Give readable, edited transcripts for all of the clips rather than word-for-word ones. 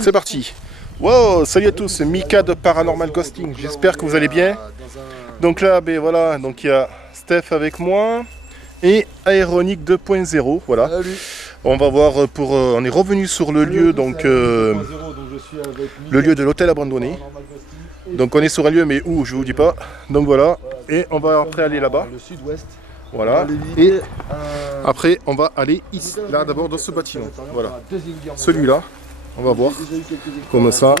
C'est parti. Wow, salut à tous, c'est Mika de Paranormal Ghosting. J'espère que vous allez bien. Donc là, ben voilà, donc il y a Steph avec moi et Aéronique 2.0. Voilà. Salut. On va voir pour. On est revenu sur le lieu, donc le lieu de l'hôtel abandonné. Donc on est sur un lieu, mais où je vous dis pas. Donc voilà. Et on va après aller là-bas. Le sud-ouest. Voilà. Et après, on va aller ici, là d'abord dans ce bâtiment. Voilà. Celui-là. On va voir comme ça.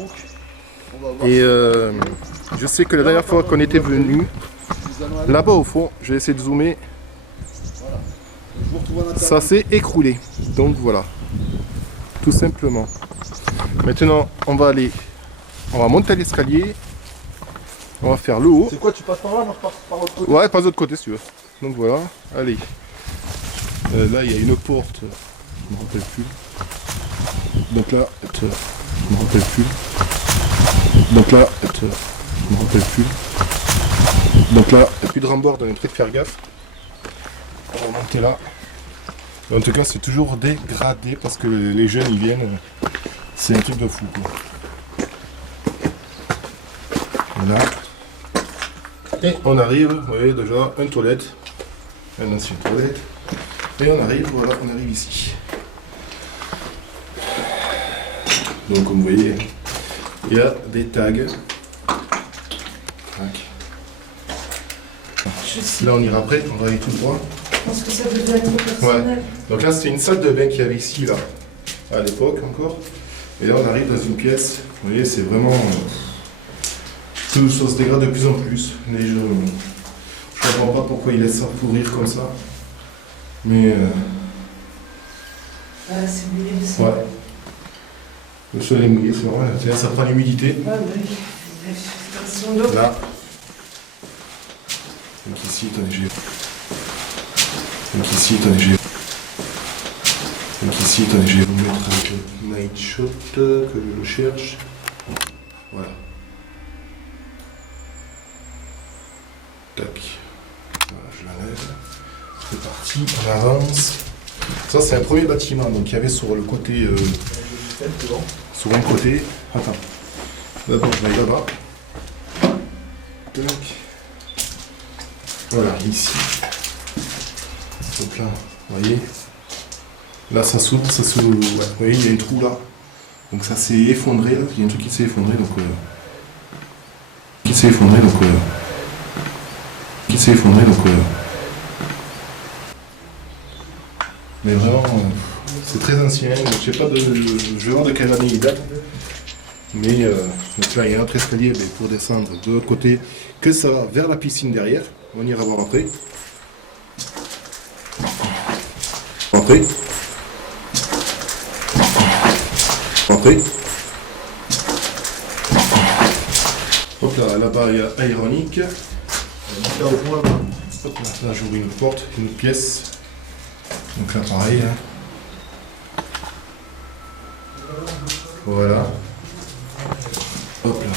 Et je sais que la dernière fois qu'on était venu, là-bas au fond, je vais essayer de zoomer. Ça s'est écroulé. Donc voilà. Tout simplement. Maintenant, on va monter l'escalier. On va faire le haut. C'est quoi, tu passes par là, moi je passe par l'autre côté? Ouais, pas de l'autre côté si tu veux. Donc voilà. Allez. Là, il y a une porte. Je ne me rappelle plus. Donc là, je me rappelle plus. Donc là, je me rappelle plus. Donc là, il n'y a plus de rambarde, on est prêt de faire gaffe. On va monter là. En tout cas, c'est toujours dégradé parce que les jeunes ils viennent. C'est un truc de fou quoi. Là. Et on arrive, vous voyez déjà, une toilette. Une ancienne toilette. Et on arrive, voilà, on arrive ici. Donc comme vous voyez, il y a des tags. Là on ira après, on va aller tout droit. Je pense que ça devait être personnel. Ouais. Donc là c'était une salle de bain qu'il y avait ici, là, à l'époque encore. Et là on arrive dans une pièce, vous voyez c'est vraiment... tout ça se dégrade de plus en plus. Les gens, je comprends pas pourquoi ils laissent ça pourrir comme ça. Mais... C'est mouillé le sol. ouais. Le sol est mouillé, c'est normal. Ça prend l'humidité. Ah oui. Son d'eau. Là. Donc ici, attendez, donc ici, attendez, donc ici, attendez, je vais vous mettre avec le night shot que je cherche. Voilà. Tac. Voilà, je l'enlève. C'est parti, on avance. Ça, c'est un premier bâtiment, donc il y avait sur le côté... sur un côté... Attends. D'abord, je vais là-bas. Tac. Voilà, ici. Donc là, vous voyez. Là, ça s'ouvre, ouais. Vous voyez, il y a un trou là. Donc ça s'est effondré, là. Il y a un truc qui s'est effondré, donc... Mais vraiment, c'est très ancien. Je sais pas je vais voir de quelle année il date. Mais donc là, il y a un autre escalier pour descendre de l'autre côté, que ça va vers la piscine derrière. On ira voir après. Entrez. Hop là, là-bas, il y a Aéronique. Là, au point, là. Hop là, j'ouvre une porte, une autre pièce. Donc là, pareil. Hein. Voilà. Hop là.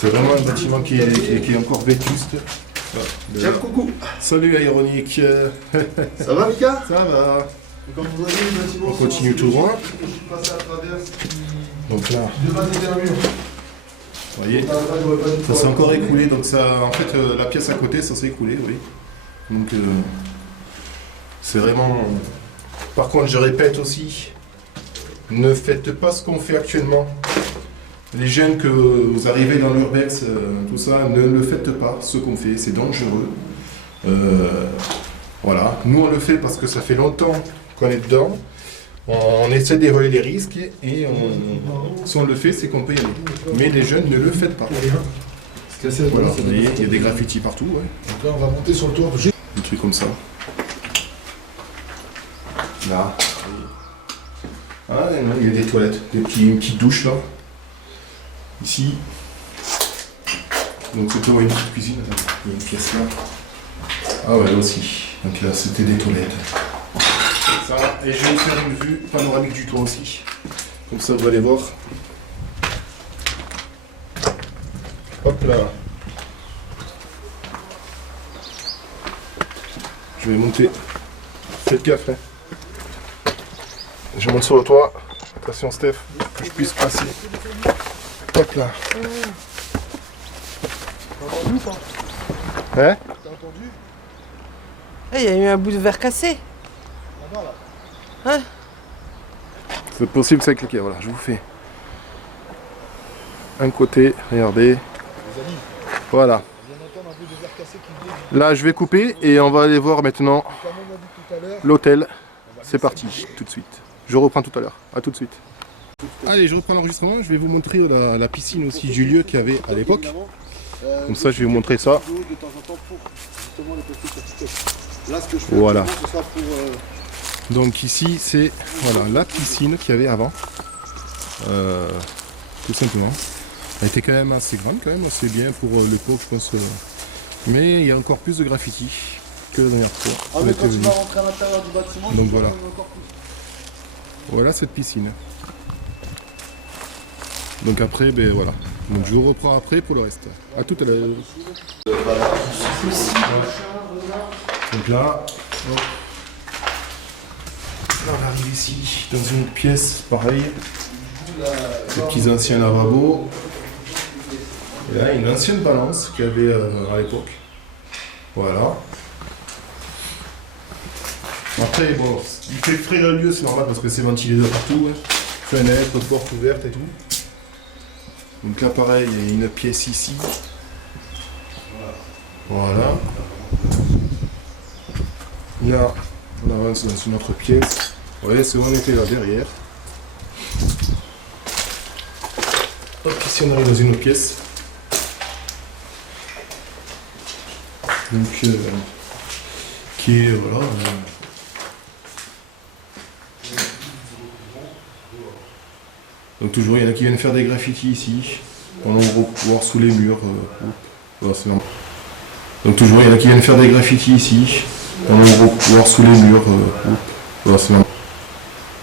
C'est vraiment un bâtiment qui est encore vétuste. Tiens, coucou. Salut Aéronique. Ça va, Mika? Ça va. Comme vous voyez, le bâtiment... On continue tout droit. Je suis passé à travers. Donc là, De base, c'était un mur. vous voyez, ça s'est encore écoulé. Donc ça, en fait, la pièce à côté, ça s'est écoulé, oui. Donc c'est vraiment... Par contre, je répète aussi, ne faites pas ce qu'on fait actuellement. Les jeunes que vous arrivez dans l'urbex, tout ça, ne le faites pas, ce qu'on fait, c'est dangereux. Voilà, nous on le fait parce que ça fait longtemps qu'on est dedans. On essaie d'évaluer les risques et si on le fait, c'est qu'on peut y aller. Mais les jeunes, ne le faites pas. Voilà, vous voyez, il y a des graffitis partout. Ouais. Donc là, on va monter sur le toit. Des trucs comme ça. Là. Ah, il y a des toilettes, une petite douche là. Ici. Donc c'était une petite cuisine. Il y a une pièce là. Ah ouais, là aussi. Donc là, c'était des toilettes. Ça, et je vais faire une vue panoramique du toit aussi. Comme ça, vous allez voir. Hop là. Je vais monter. Faites gaffe. Hein. Je monte sur le toit. Attention Steph, que je puisse passer. Hop là. T'as entendu ou pas? Hein? T'as entendu? Il y a eu un bout de verre cassé. Là-bas là. Hein? C'est possible, c'est cliquer. Voilà, je vous fais un côté. Regardez. Les amis, Voilà. on vient d'entendre un bout de verre cassé qui vient. Là, je vais couper et on va aller voir maintenant Comme on a dit tout à l'heure. l'hôtel. C'est parti, tout de suite. Je reprends tout à l'heure. À tout de suite. Allez, je reprends l'enregistrement. Je vais vous montrer la piscine aussi du lieu qu'il y avait à l'époque. Comme ça, je vais vous montrer ça. De temps en temps pour justement les petits certificats. Là, ce que je fais Voilà. actuellement, ce sera pour. Donc ici, c'est voilà, la piscine qu'il y avait avant. Tout simplement. Elle était quand même assez grande, quand même assez bien pour l'époque, je pense. Mais il y a encore plus de graffiti que la dernière fois. Ah, on mais était quand tu venu. vas rentrer à l'intérieur du bâtiment, Donc tu vas voilà. voir encore plus. Voilà cette piscine. Donc après, ben voilà. Donc je vous reprends après pour le reste. A tout à l'heure. Donc là, hop. Là, on arrive ici dans une autre pièce, pareil. Des petits anciens lavabos. Et là, une ancienne balance qu'il y avait à l'époque. Voilà. Après, bon, il fait frais le lieu, c'est normal parce que c'est ventilé de partout. Hein. Fenêtre, porte ouverte et tout. Donc là, pareil, il y a une pièce ici. Voilà. Là, on avance dans une autre pièce. Vous voyez, c'est où on était là derrière. Hop, ici on arrive dans une autre pièce. Donc, qui est, voilà. Donc toujours, il y en a qui viennent faire des graffitis ici. On va voir sous les murs. Voilà, c'est normal. Donc toujours, il y en a qui viennent faire des graffitis ici. On va voir sous les murs. Voilà, c'est normal.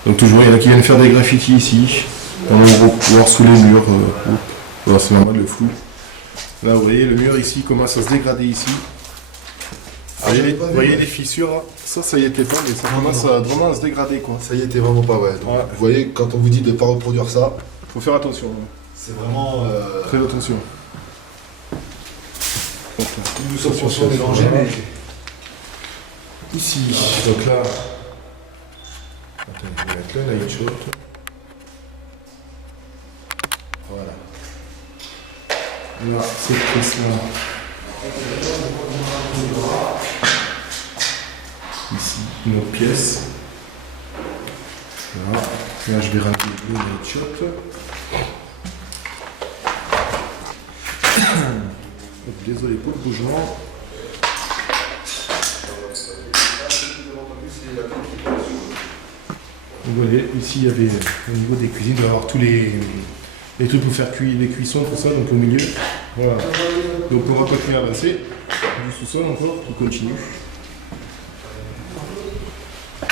Donc toujours, il y en a qui viennent faire des graffitis ici. On va voir sous les murs. Voilà, c'est normal, le flou. Là, vous voyez, le mur ici commence à se dégrader ici. Vous voyez les fissures, là ça y était pas, mais ça commence vraiment à se dégrader, quoi. Ça y était vraiment pas, ouais. Donc, Ouais. vous voyez, quand on vous dit de ne pas reproduire ça, Faut faire attention. c'est vraiment. Très attention. Nous sommes conscients des dangers, mais. Ici, donc là. Attends, je vais mettre le light shot. Voilà. Là, cette pièce-là. Ici, une autre pièce. Voilà. Là, je vais ramener le light shot. Désolé pour le bougement. Vous voyez, ici il y avait au niveau des cuisines, il doit y avoir tous les trucs pour faire cuire les cuissons, tout ça, donc au milieu. Voilà. Donc on va continuer à avancer. Du sous-sol encore, on continue.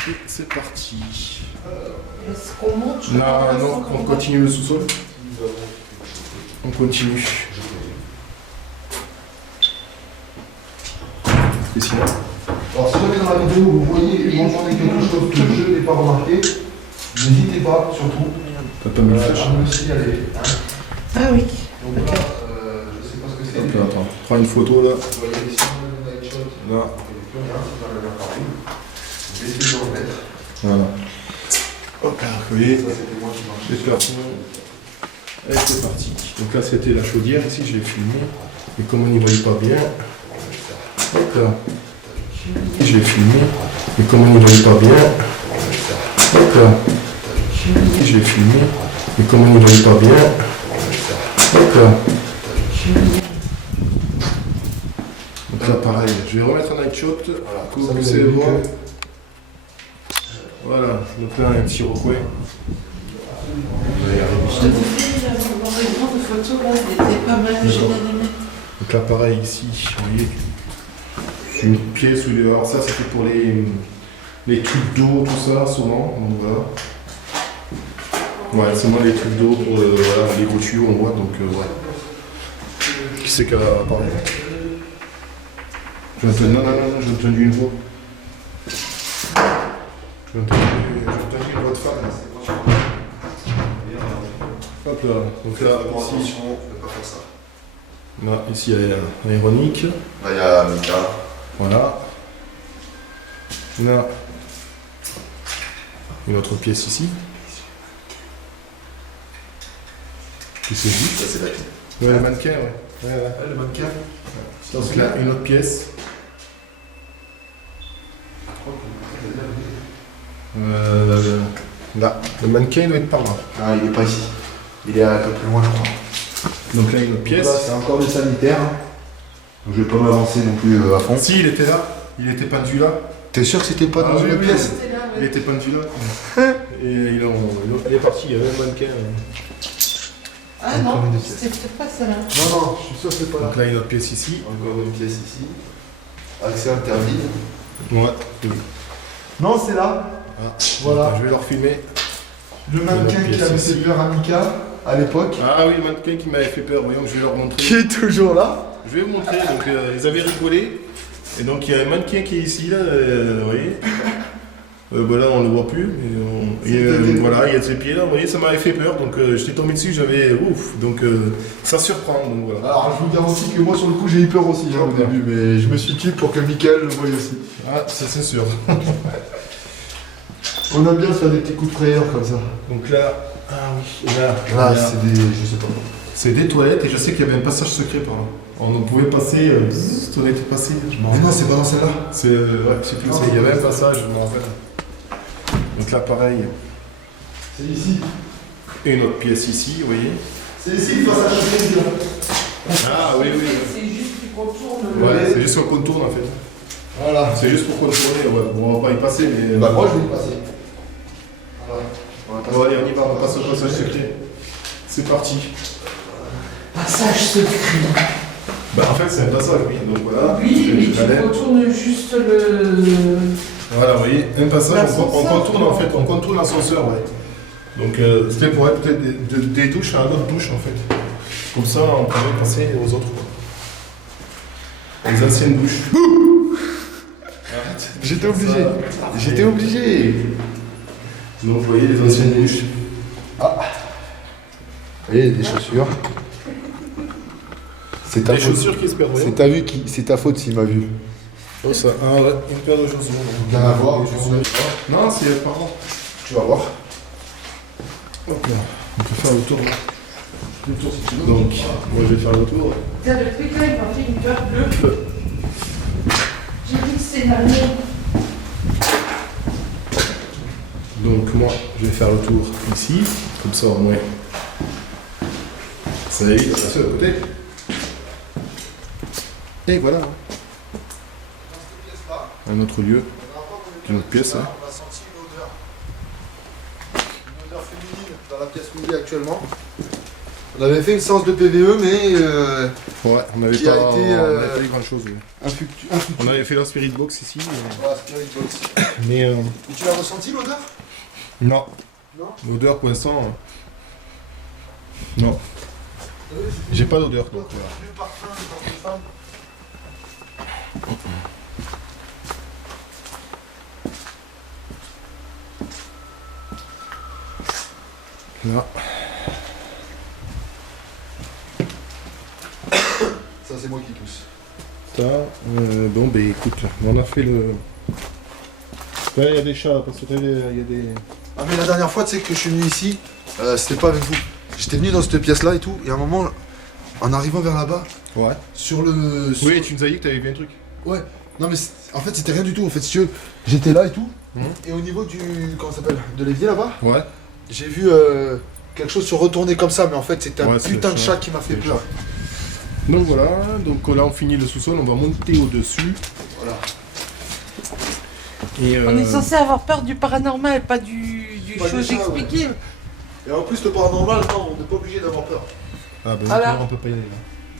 Et c'est parti. Est-ce qu'on monte? Non, on continue le sous-sol. On continue. Et sinon, Alors, si jamais dans la vidéo vous voyez éventuellement quelque chose que je n'ai pas remarqué, n'hésitez pas, surtout, t'as pas mis le à flash. me signaler. Ah oui. Donc là, je sais pas ce que c'est. Hop là, attends, prends une photo là. Vous voyez ici, le night shot. Là. Il n'y a plus rien, c'est dans la partie. Je vais essayer de le remettre. Voilà. Hop là, vous voyez, Ça, c'était moi qui marchais. j'espère que. Et c'est parti. Donc là, c'était la chaudière ici, je l'ai filmé. Et comme on n'y voyait pas bien, hop là. Je l'ai filmé. Et comme on n'y voyait pas bien, hop là. Je l'ai filmé. Et comme on n'y voyait pas bien, hop là. Donc là, pareil, je vais remettre un night shot pour que vous puissiez le voir. Voilà, donc là, un petit recoin. On va y arriver. Je te fais avoir une grande photo là, c'était pas mal, j'ai bien aimé. Donc là, pareil, ici, vous voyez, une pièce où il y a- alors ça, c'était pour les trucs d'eau, tout ça, souvent, donc voilà. Ouais, c'est moi les trucs d'eau pour voilà, les gros tuyaux, on voit, donc ouais. Qui c'est qui a parlé? J'ai entendu, non, j'ai entendu une voix. J'ai entendu une voix de femme. Hop là, donc là, ici, on ne peut pas faire ça. là, ici il y a l'aéronique. Là, il y a Mika. Voilà. Là, une autre pièce ici. Qui se dit. Ça, c'est la clé. Ouais, le mannequin, ouais. Le mannequin. Donc là, une autre pièce. Là, le mannequin doit être par là. Ah, il est pas ici. Il est un peu plus loin, je crois. Donc là, une autre pièce. Là, c'est encore des sanitaires. Donc, je vais pas m'avancer non plus à fond. Si, il était là. Il était pendu là. T'es sûr que c'était pas Ah, dans oui, une oui, pièce? C'était là, Il ouais. était pendu là. Et il est parti, il y avait un mannequin. Ah non, c'était peut-être pas ça là. Non, je suis sûr que c'est pas là. Donc là, une autre pièce ici. Encore une pièce ici. Accès interdit. Ouais. Non, c'est là. Ah, Voilà. attends, je vais leur filmer. Le mannequin qui avait fait peur à Mika à l'époque. Ah oui, le mannequin qui m'avait fait peur. Voyons, je vais leur montrer. Qui est toujours là. Je vais vous montrer. Donc, ils avaient rigolé. Et donc, il y a un mannequin qui est ici, là. Vous voyez là, on le voit plus. Voilà, il y a ses pieds là. Vous voyez, ça m'avait fait peur. Donc, j'étais tombé dessus, j'avais. Ouf. Donc, ça surprend. Donc, voilà. Alors, je vous garantis que moi, sur le coup, j'ai eu peur aussi au début, mais je me suis tué pour que Mickaël le voie aussi. Ah, ça, c'est sûr. On aime bien se faire des petits coups de frayeur comme ça. Donc là. Ah oui. Là. Là, là. c'est des. Je sais pas. C'est des toilettes et je sais qu'il y avait un passage secret par là. On pouvait passer, on était passé, je m'en Mais rappelle. non, c'est pas dans celle-là. C'est, ouais, je sais plus, il y avait un passage, je m'en rappelle. Donc là, pareil, C'est ici. et une autre pièce ici, vous voyez. C'est ici le passage secret. Ah oui, oui. C'est juste du contour. Ouais, c'est juste qu'on contourne en fait. Voilà. C'est juste pour contourner, ouais. Bon, on va pas y passer, mais. Bah, moi, je vais y passer. Voilà. On va passer. Bon, allez, on y va, on passe au passage secret. C'est parti. Passage secret. Bah, en fait, c'est un passage, oui, donc voilà. Oui, mais Je tu l'allais. contournes juste le. Voilà, vous voyez, un passage, on L'ascenseur, contourne en fait, on contourne l'ascenseur, ouais. Donc c'était pour être peut-être des douches à une autre douche en fait. Comme ça, on pourrait passer aux autres. Quoi. Les anciennes douches. Arrête. J'étais obligé. Ça. J'étais obligé. Donc vous voyez les anciennes douches. Et des chaussures. C'est ta Les faute. chaussures qui se perdent. C'est ta vue qui. C'est ta faute s'il m'a vu. Oh ça, ah ouais, une paire de chaussures. Rien à voir. Non, c'est pardon. Tu vas voir. Hop là, on peut faire le tour. Donc, moi je vais faire le tour. Tiens, le truc là, il m'a fait une peur bleue. J'ai dit que c'était la mienne. Donc moi, je vais faire le tour ici, comme ça au moins. Ça évite de passer de côté. Et voilà. Un autre lieu, une autre pièce. Hein. On a senti une odeur. Une odeur féminine dans la pièce où il est actuellement. On avait fait une séance de PVE, mais Ouais, on n'avait Qui pas, a été, on n'avait pas dit grand chose. infructueux. On avait fait la spirit box ici, Spirit box. mais Et tu l'as ressenti l'odeur? non. Non. L'odeur pour l'instant, non. J'ai pas d'odeur. Donc, voilà. Le parfum de femme. Là. Ça, c'est moi qui pousse. Ça, bon, ben écoute, on a fait le. Là, il y a des chats, parce que il y a des. Ah, mais la dernière fois, tu sais que je suis venu ici, c'était pas avec vous. J'étais venu dans cette pièce-là et tout, et à un moment, en arrivant vers là-bas, Ouais. sur le. Oui, tu nous as dit que t'avais vu un truc. Ouais. Non, mais en fait, c'était rien du tout. En fait, si tu veux, j'étais là et tout. Mhm. Et au niveau du. Comment ça s'appelle? De l'évier là-bas, Ouais. j'ai vu quelque chose se retourner comme ça, mais en fait, c'était un Ouais, c'est putain le de chat. chat qui m'a fait C'est le peur. Donc voilà, donc là on finit le sous-sol, on va monter au-dessus. Voilà. Et On est censé avoir peur du paranormal, pas du Pas du chose chat, expliqué. Et en plus, le paranormal, non, on n'est pas obligé d'avoir peur. Ah ben Voilà. on peut pas y aller là.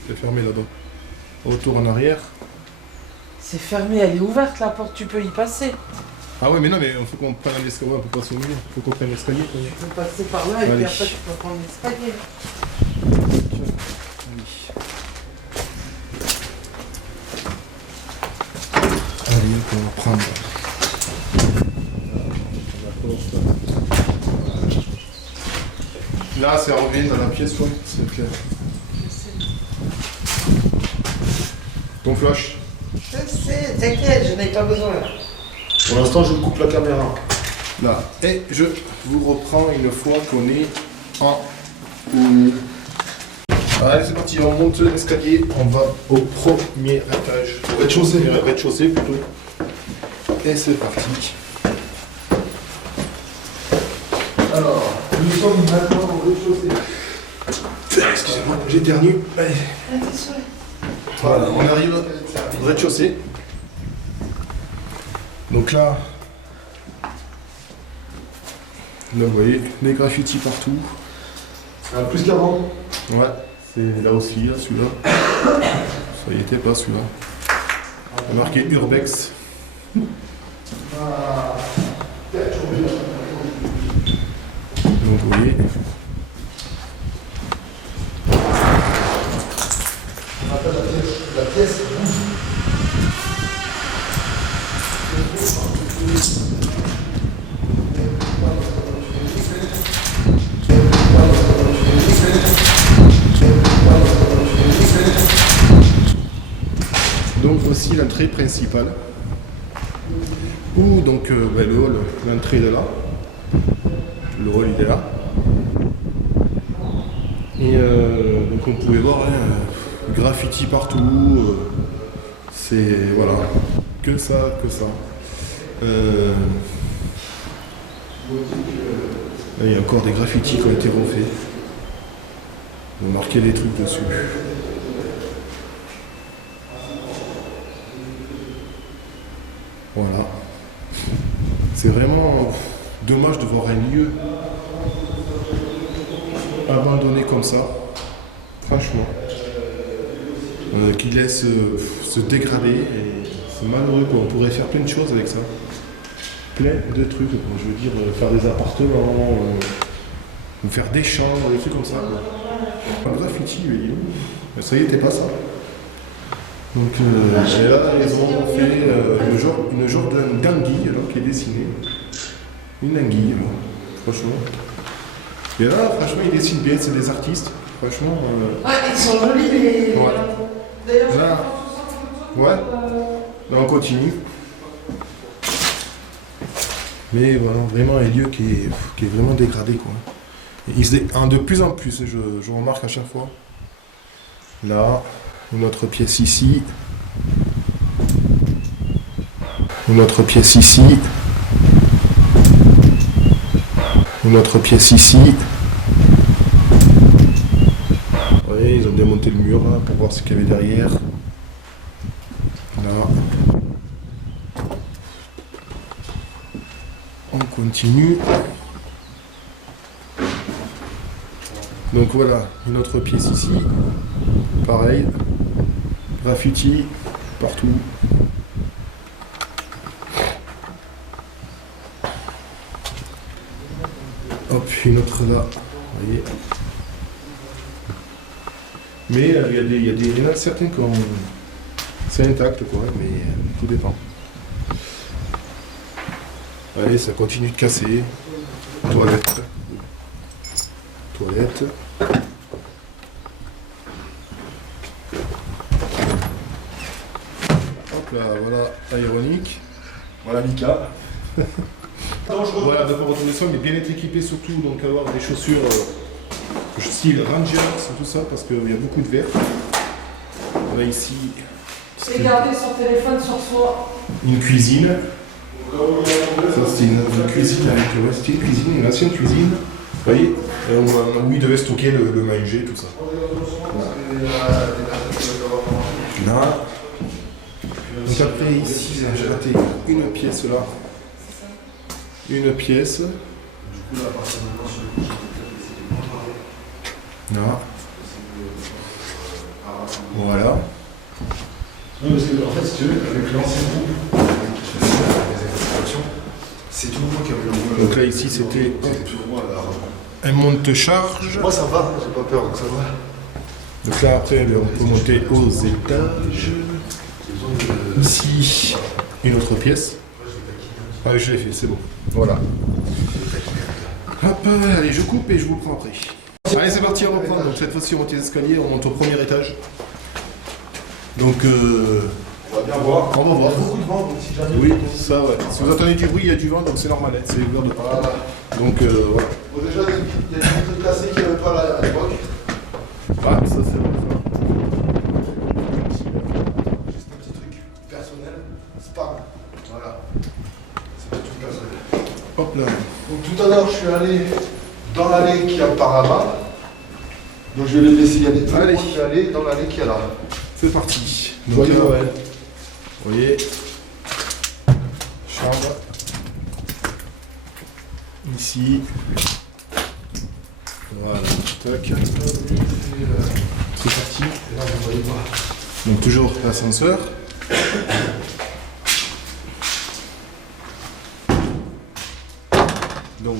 C'est fermé là-bas. Retour en arrière. C'est fermé, elle est ouverte la porte, tu peux y passer. Ah ouais mais non mais il faut qu'on prenne un escalier, on peut passer au milieu. Il faut qu'on prenne l'escalier. quoi. Tu peux passer par là et Allez. puis après tu peux prendre l'escalier. Allez, on va prendre. Là, c'est enlevé dans la pièce, ouais, c'est clair. Ton flash. Je sais, t'inquiète, je n'ai pas besoin. Pour l'instant, je coupe la caméra. Là. Et je vous reprends une fois qu'on est en haut. Allez, c'est parti, on monte l'escalier, on va au premier étage. Au rez-de-chaussée. Rez-de-chaussée plutôt. Et c'est parti. Alors, nous sommes maintenant au rez-de-chaussée. Excusez-moi, j'éternue. Allez. Voilà, on arrive au rez-de-chaussée. Donc là, vous voyez, des graffitis partout. Plus qu'avant. Ouais, c'est là aussi, là, celui-là. Ça y était pas, celui-là. Il y a marqué Urbex. Donc vous voyez. On appelle la pièce rouge. Donc aussi l'entrée principale. Ou donc le hall, l'entrée est là. Le hall il est là. Et donc on pouvait voir graffiti partout. C'est voilà. Que ça, que ça. Il y a encore des graffitis qui ont été refaits. On a marqué des trucs dessus. Voilà. C'est vraiment dommage de voir un lieu abandonné comme ça. Franchement. Qui laisse se dégrader. Et c'est malheureux quoi. On pourrait faire plein de choses avec ça. Plein de trucs. Quoi. Je veux dire, faire des appartements, ou faire des chambres, des trucs comme ça. Quoi. Un graffiti, oui. Ça y était pas ça. Donc et là, ils ont fait une genre d'anguille alors qui est dessinée. Une anguille, alors, franchement. Et là, franchement, ils dessinent bien, c'est des artistes. Franchement. Ouais, ils sont jolis les. Ouais. D'ailleurs, Là. Ouais. Là, on continue. Mais voilà, vraiment un lieu qui est vraiment dégradé, quoi. Et de plus en plus, je remarque à chaque fois. Là. Une autre pièce ici. Une autre pièce ici. Une autre pièce ici. Vous voyez, ils ont démonté le mur là, pour voir ce qu'il y avait derrière. Là. On continue. Donc voilà, une autre pièce ici. Pareil. Graffiti partout. Hop, une autre là. Vous voyez. Mais il y en a certains qui ont. C'est intact quoi, mais tout dépend. Allez, ça continue de casser. Toilette. Toilette. Là, voilà, aéronique. Voilà Mika. Voilà, donc pour retourner ça, mais bien être équipé surtout, donc avoir des chaussures style Rangers et tout ça, parce qu'il y a beaucoup de verre. Là ici, c'est garder son téléphone sur soi. une cuisine. Ça c'est une cuisine avec c'était une cuisine, une ancienne cuisine. Vous voyez, où il devait stocker le manger, tout ça. Là. Donc après ici, j'ai raté une pièce là. Une pièce. Là. Voilà. Non, parce que, en fait, si tu veux, avec l'ancien groupe, c'est tout le monde qui a vu le. Donc là ici c'était un monte-charge. Moi ça va, j'ai pas peur, donc ça va. Donc là après on peut monter aux étages. Ici une autre pièce. Ah je l'ai fait, c'est bon. Voilà. Hop, allez je coupe et je vous prends après. Allez, c'est parti, on reprend. Donc cette fois-ci, on monte les escaliers, on monte au premier étage. Donc, On va bien voir. on va voir. Il y a beaucoup de vent, donc si jamais. Oui, ça, ouais. Si vous entendez du bruit, il y a du vent, donc c'est normal, hein, c'est ouvert de partout. Voilà. Donc, voilà. Bon, déjà, il y a des vitres cassées qu'il n'y avait pas à l'époque. Ah, ça, c'est bon, ça. Juste un petit truc personnel. Spam. Voilà. C'est un truc personnel. Hop là. Donc tout à l'heure, je suis allé dans l'allée qui a par là-bas. Donc je vais les laisser y aller. Allez. Je vais aller dans l'allée qui est là. C'est parti. Donc, Joyeux là, Noël. vous voyez, chambre, ici, voilà, tac, c'est parti. Et là, vous voyez pas. Donc toujours l'ascenseur. Donc,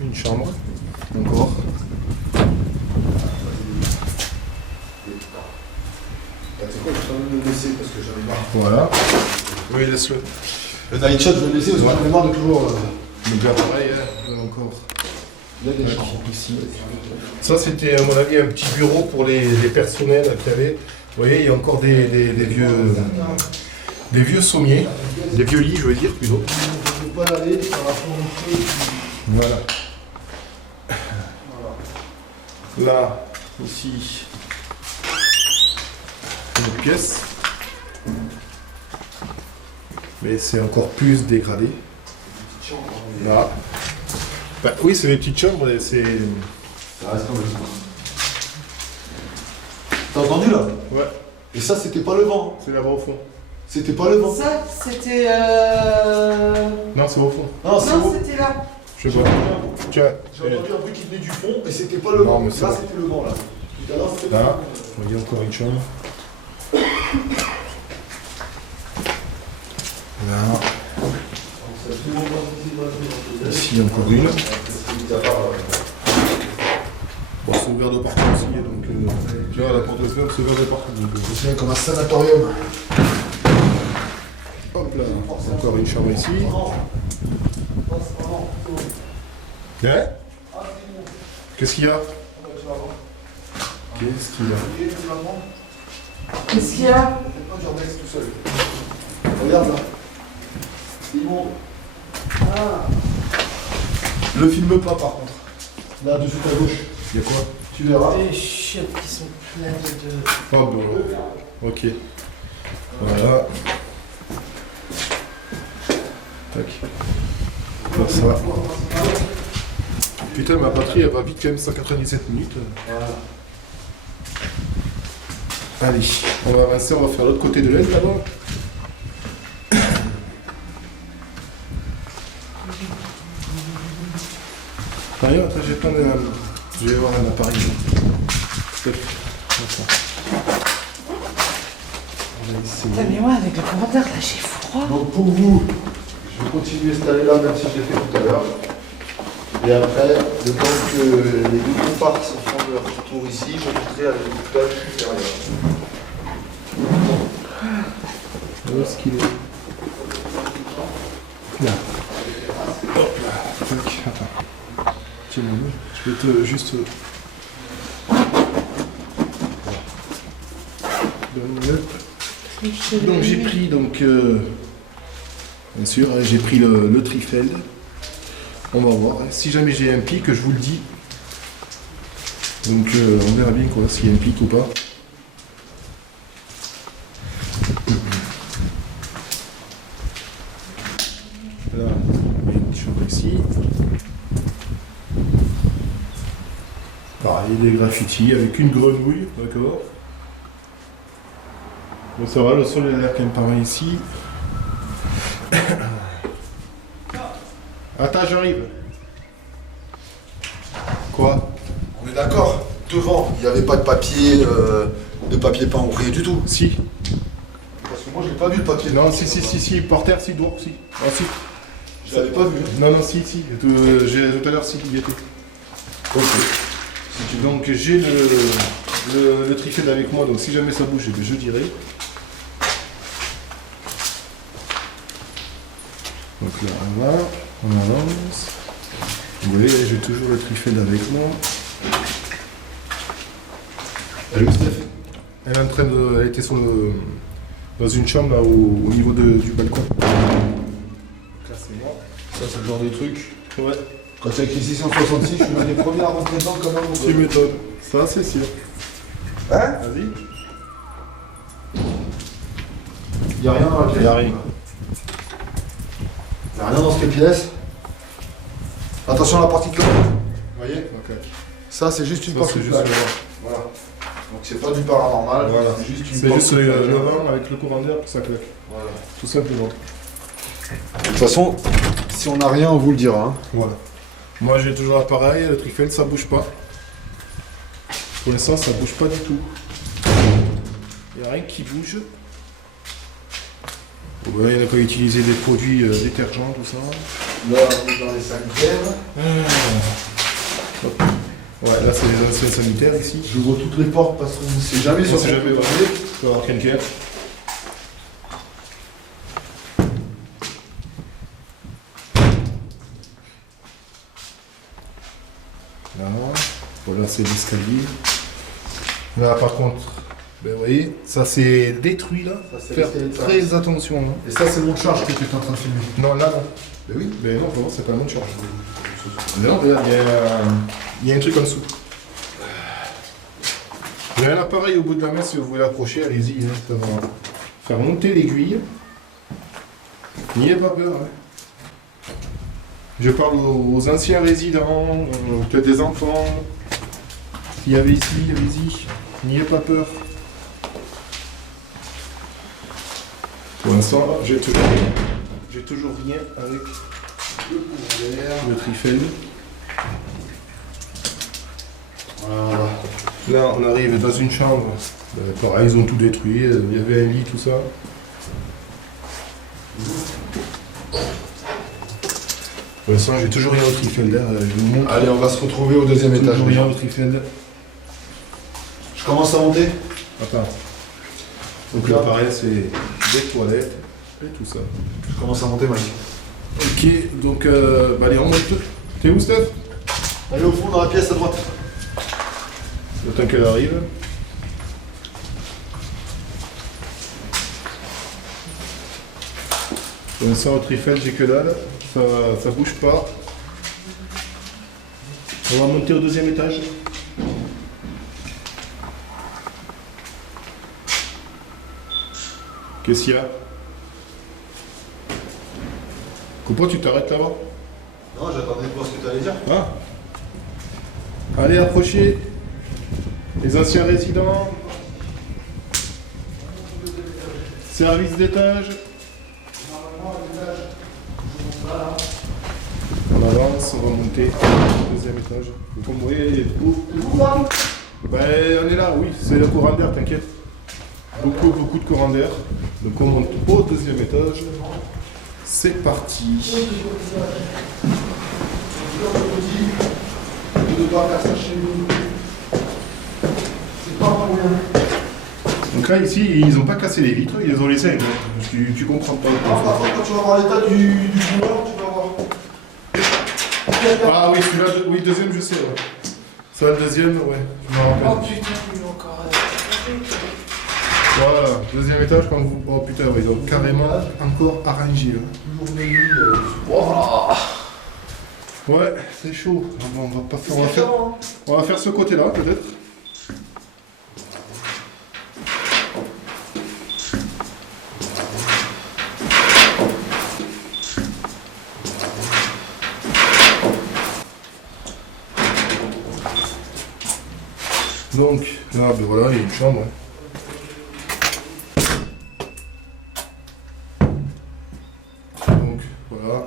une chambre, encore. C'est quoi, je vais le laisser parce que j'en ai marre. Voilà. Oui, laisse-le. Le night shot, je vais le laisser parce que j'en ai marre de toujours. Donc là, pareil, hein, là encore. Il y a des Tac, chambres. ici. Ça, c'était, à mon avis, un petit bureau pour les personnels qu'il y avait. Vous voyez, il y a encore des vieux sommiers, des vieux lits, je veux dire, plutôt. Je ne peux pas l'aller, ça va faire Voilà. Là, ici, une pièce. Mais c'est encore plus dégradé. Là. Bah, oui, c'est les petites chambres et c'est... Ça reste comme ça. T'as entendu là? Ouais, Et ça, c'était pas le vent. c'est là-bas au fond. C'était pas le vent. Ça, c'était. Non, c'est au fond. Non, c'est Non, bon. c'était là. Je sais pas. Tiens, J'ai entendu un bruit qui venait du fond et c'était pas le Non, vent. mais Là, c'est bon. c'était le vent là. Tout à l'heure, c'était le là, vent. vous voyez encore une chambre. Là, ici encore une. Bon, c'est ouvert de partout aussi, donc tu vois, la porte de ferme, c'est ouvert de partout. Donc, C'est comme un sanatorium. hop là, encore une chambre ici. Hein? Qu'est-ce qu'il y a? Qu'est-ce qu'il y a? Qu'est-ce qu'il y a? tout seul. Regarde là. Simon. Ah. Le filme pas par contre. Là, dessus à gauche. Il y a quoi? Tu verras. Les chiottes qui sont pleines de... Oh bon, ok. Voilà. Tac. Comme ça. Putain, ma batterie elle va vite quand même, 197 minutes. Allez, on va avancer, on va faire l'autre côté de l'aile d'abord. D'ailleurs, attends, j'ai plein de... Je vais voir un appareil. Stop. Attends. On va essayer. Putain, mais moi, avec le commentaire, là, j'ai froid. Donc pour vous, je vais continuer cette allée-là, même si je l'ai fait tout à l'heure. Et après, le temps que les deux comparses font leur tour ici, je monterai à l'étage supérieur. Où est-ce qu'il est? Là. Hop là. Tac. Attends. Tiens, je vais te juste... Donc j'ai pris bien sûr j'ai pris le Trifeld. On va voir. Si jamais j'ai un pic, je vous le dis. Donc on verra bien quoi, s'il y a un pic ou pas. Là, il y a une chambre ici. Pareil, des graffitis avec une grenouille, d'accord. Bon, ça va, le sol il a l'air quand même pas mal ici. Attends, j'arrive. Quoi? On est d'accord, devant, il n'y avait pas de papier peint ou rien du tout. Si. Parce que moi, je l'ai pas vu le papier. Non, si, par terre, si, dehors, si. Ah, si. Je l'avais pas vu. Non, si. Tout à l'heure, si, il y était. Ok. Donc, j'ai le Trifeld avec moi, donc si jamais ça bouge, eh bien, je dirai. Donc là, on avance. Vous voyez, j'ai toujours le Trifeld avec moi. Elle est où, Steph? Elle est en train de... Elle était dans une chambre là, au niveau du balcon. Donc là, c'est moi. Ça, c'est le genre de truc. Ouais. Quand c'est écrit 666, je suis l'un des premiers à rentrer dedans quand même. Tu m'étonnes. Ça, c'est sûr. Hein? Vas-y. Y'a rien dans la pièce? Y'a rien. Y'a rien dans cette pièce. Attention à la particule. Vous voyez? Ok. Ça, c'est juste une Ça, c'est particule. juste Voilà. Donc c'est pas du paranormal, Voilà. c'est juste une C'est juste particule. le vent avec le courant d'air pour que ça claque. Voilà. Tout simplement. De toute façon, si on n'a rien, on vous le dira. Hein. Voilà. Moi j'ai toujours l'appareil, le Trifeld ça bouge pas. Pour l'instant ça bouge pas du tout. Il n'y a rien qui bouge. Ouais, il n'y a pas utilisé des produits détergents, tout ça. Là, on est dans les sanitaires. Ouais, là c'est les anciens sanitaires ici. J'ouvre toutes les portes parce qu'on ne sait jamais sur On sait quoi jamais, on peut ouais. tomber. Tu vas avoir quelqu'un. Là, voilà c'est l'escalier. Là par contre, ben vous voyez, ça c'est détruit là. Ça, c'est Faire l'escalier de très attention là. Et ça, c'est mon charge que tu es en train de filmer. Non, là non. Mais oui. Mais non, vraiment, c'est pas mon charge. Mais non, regarde, il y a un truc en dessous. Il y a un appareil au bout de la main, si vous voulez l'accrocher, allez-y. Hein, ça va faire monter l'aiguille. N'ayez pas peur. Hein. Je parle aux anciens résidents, que des enfants. S'il y avait ici, allez-y. N'ayez pas peur. Pour l'instant, j'ai toujours rien avec le Trifeld. Voilà. Là, on arrive dans une chambre. Pareil, ils ont tout détruit. Il y avait un lit, tout ça. Pour l'instant, j'ai toujours rien au Trifeld. Je vous montre. Allez, on va se retrouver au deuxième étage. Toujours rien au Trifeld. Je commence à monter. Attends. Donc là, pareil, c'est des toilettes et tout ça. Je commence à monter, Mike. Ok, donc, bah, allez, on monte. T'es où, Steph? Allez au fond, dans la pièce à droite. Le temps qu'elle arrive. Pour l'instant, au Trifeld, j'ai que dalle. Ça bouge pas. On va monter au deuxième étage. Qu'est-ce qu'il y a? Pourquoi tu t'arrêtes là-bas? Non, j'attendais de voir ce que tu allais dire. Ah. Allez, approchez. Les anciens résidents. Service d'étage. On avance, on va monter au deuxième étage. Comme vous voyez, il y a beaucoup. Ben, on est là, oui, c'est le courant d'air, t'inquiète. Beaucoup de courant d'air. Donc on monte au deuxième étage. C'est parti. Donc là, ici, ils n'ont pas cassé les vitres, ils les ont laissées avec moi. Tu comprends pas. Quand tu vas voir l'état du joueur, tu vas voir. Ah oui, celui-là, oui, deuxième, je sais, ouais. Ça, le deuxième, ouais, je me Oh rappelle. putain, il est encore. Voilà, deuxième étage, quand vous... Oh putain, ouais, ils ont carrément encore arrangé. Hein. Toujours de nuit. Ouais, c'est chaud. On va pas faire... On va faire ce côté-là, peut-être. Donc, là, ben voilà, il y a une chambre. Donc, voilà.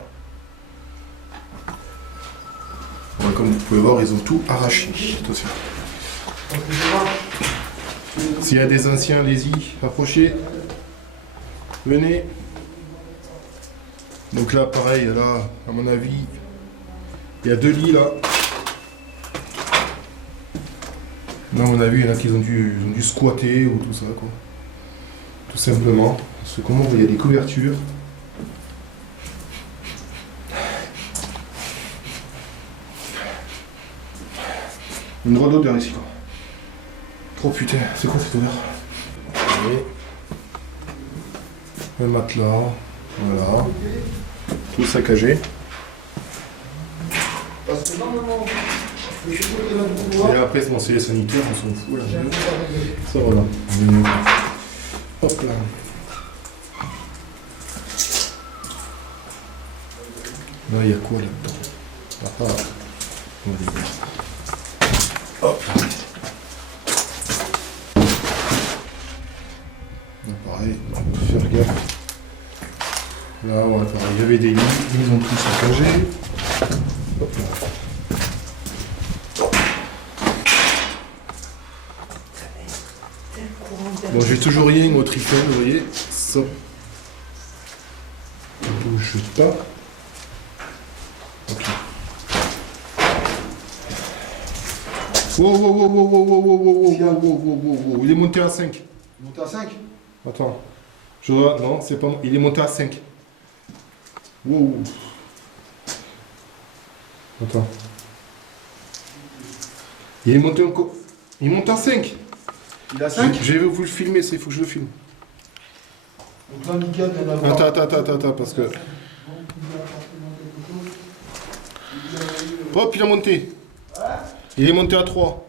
Ouais, comme vous pouvez voir, ils ont tout arraché. Attention. S'il y a des anciens, allez-y, approchez. Venez. Donc là, pareil, là, à mon avis, il y a deux lits là. Là, à mon avis, il y en a qui ont dû squatter ou tout ça, quoi. Tout simplement. Parce que comment il y a des couvertures. Une droite d'odeur ici quoi. Oh putain, c'est quoi cette odeur? Allez. Le matelas. Voilà. Tout saccagé. Parce que normalement, le frigo est là de pouvoir. Et après, c'est les sanitaires, on s'en fout là. Ça voilà. Hop là. Là, il y a quoi là-dedans? Ah, ah. On va dire. Hop là. Là, pareil, on peut faire gaffe. Là, ouais, pareil, il y avait des lits, ils ont tout saccagé. Hop là. Bon, j'ai toujours rien au trifon, vous voyez, ça. On touche pas. Ok. Wow, wow, wow, wow, wow, wow, wow, wow, wow, wow, wow. Il est monté à 5. Monté à 5. Attends. Non, c'est pas moi. Il est monté à 5. Wow. Attends. Il est monté encore. Il monte à 5. Il a 5. Je vais vous le filmer, il faut que je le filme. Donc là, Mika vient d'avoir... Attends, parce que... Hop, il a monté. Il est monté à 3.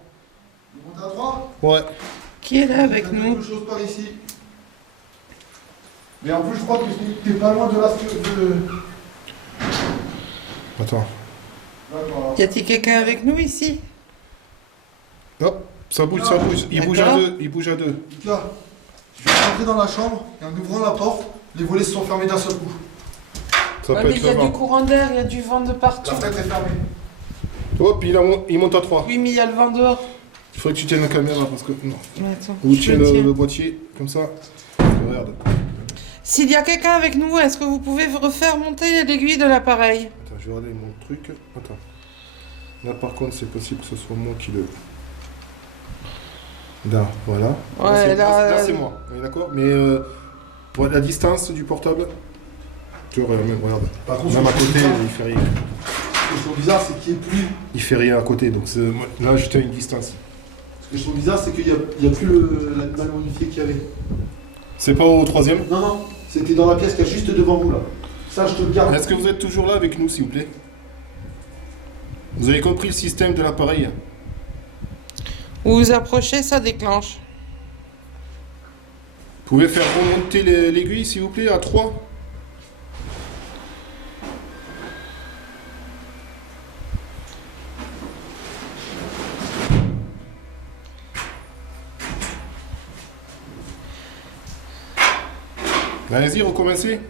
Il monte à 3. Ouais. Qui est là avec Il y a nous? quelque chose par ici. Mais en plus, je crois que t'es pas loin de la... Attends. D'accord. Y a-t-il quelqu'un avec nous ici? Hop, ça bouge, ça bouge. Il bouge à D'accord. 2, il bouge à 2. Mika, je vais rentrer dans la chambre et en ouvrant la porte, les volets se sont fermés d'un seul coup. Ça Ouais, peut mais être il y a du vraiment. courant d'air, il y a du vent de partout. La fenêtre est fermée. Hop, il monte à 3. Oui, mais il y a le vent dehors. Il faut que tu tiennes la caméra parce que... Non. Mais attends, Ou je tiens le tiens. le boîtier, comme ça. Regarde. S'il y a quelqu'un avec nous, est-ce que vous pouvez refaire monter l'aiguille de l'appareil? Attends, je vais regarder mon truc. Attends. Là, par contre, c'est possible que ce soit moi qui le... Là, voilà. Ouais, Là, c'est moi. On est d'accord? Mais pour la distance du portable... Tu vois, regarde. Par contre, Même à ce qui côté, est bizarre- il fait rien. ce que je trouve bizarre, c'est qu'il n'y ait plus... Il fait rien à côté, donc là, j'étais à une distance. Ce que je trouve bizarre, c'est qu'il n'y a plus l'animal modifié qu'il y avait. C'est pas au 3e? Non, non, c'était dans la pièce qui est juste devant vous, là. Ça, je te le garde. Est-ce que vous êtes toujours là avec nous, s'il vous plaît? Vous avez compris le système de l'appareil? Vous vous approchez, ça déclenche. Vous pouvez faire remonter l'aiguille, s'il vous plaît, à 3? Allez-y, recommencez.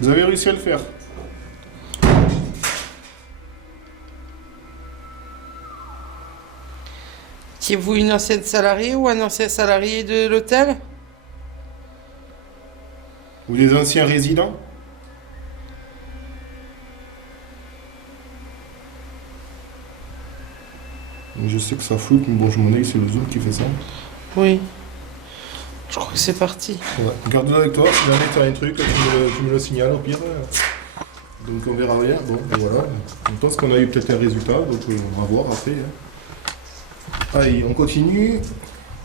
Vous avez réussi à le faire. Étiez-vous une ancienne salariée ou un ancien salarié de l'hôtel? Ou des anciens résidents? Je sais que ça floute, mais bon, je m'en ai, c'est le zoom qui fait ça. Oui. Je crois que c'est parti. Ouais. Garde-le avec toi, si jamais tu as un truc, tu me le signales au pire. Donc on verra rien. Bon, et voilà. Je pense qu'on a eu peut-être un résultat, donc on va voir après. Allez, on continue.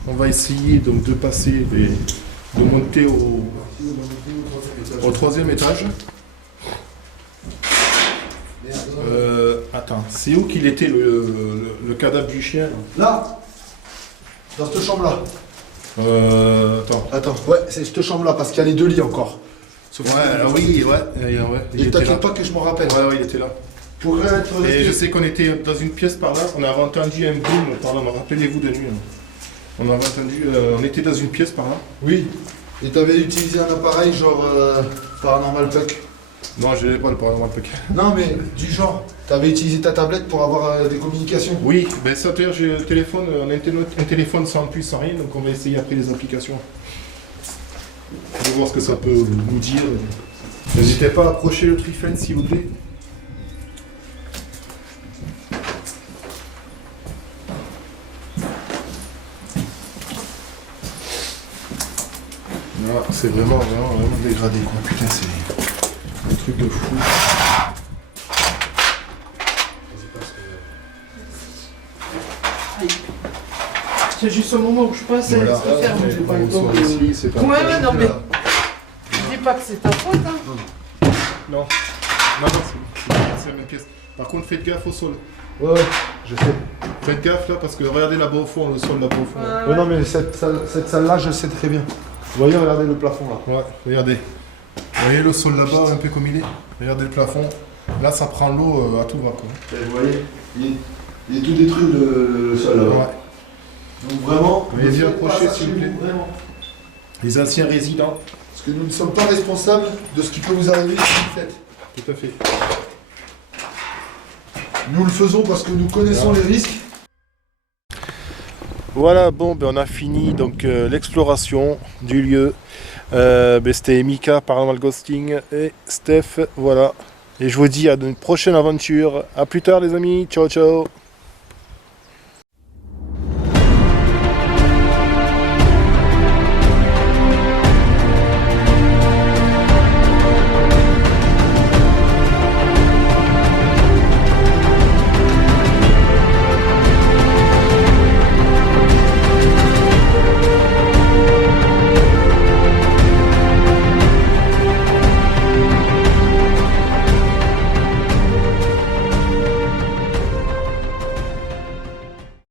On va essayer donc de passer, de monter au 3e étage. Attends, c'est où qu'il était le cadavre du chien? Là, dans cette chambre-là. Attends. Attends, ouais, c'est cette chambre-là, parce qu'il y a les deux lits encore. Sauf Ouais, que- alors oui, ouais. Il Et était là. t'inquiète pas que je m'en rappelle. Ouais, il était là. Pour être Et resté- je sais qu'on était dans une pièce par là, on avait entendu un boom par là, rappelez-vous de nuit. On avait entendu, on était dans une pièce par là. Oui. Et t'avais utilisé un appareil genre Paranormal Puck. Non, je n'avais pas le paranormal Puck. Non, mais du genre, t'avais utilisé ta tablette pour avoir des communications. Oui, ben ça d'ailleurs j'ai le téléphone, on a un téléphone sans puce, sans rien, donc on va essayer après les applications. On va voir ce que ça peut nous dire. N'hésitez pas à approcher le Trifend s'il vous plaît. Non, c'est vraiment dégradé quoi. Putain, c'est un truc de fou. Vas-y, passe, C'est juste au moment où je passe, Voilà. elle se ferme. Et pas on le temps sort de- ici, c'est pas Ouais, grave. ouais, non, mais je dis pas que c'est ta faute, hein. Non. Non, c'est la même pièce. Par contre, faites gaffe au sol. Ouais, je sais. Faites gaffe là, parce que regardez là-bas au fond, le sol là-bas au fond. Ouais, Ouais, non, mais cette salle-là, je sais très bien. Vous voyez, regardez le plafond là. Ouais, regardez. Vous voyez le sol là-bas, un peu comme il est. Regardez le plafond. Là, ça prend l'eau à tout va, quoi. Et vous voyez, il est tout détruit le sol là-bas. Ouais. Donc vraiment, Veuillez ne bien faites pas approcher, ça s'il chez vous plaît. Vraiment. Les anciens résidents. Parce que nous ne sommes pas responsables de ce qui peut vous arriver si vous le faites. Tout à fait. Nous le faisons parce que nous connaissons les risques. Voilà, bon, ben on a fini donc l'exploration du lieu. C'était Mika, Paranormal Ghosting et Steph, voilà. Et je vous dis à une prochaine aventure. À plus tard les amis, ciao ciao.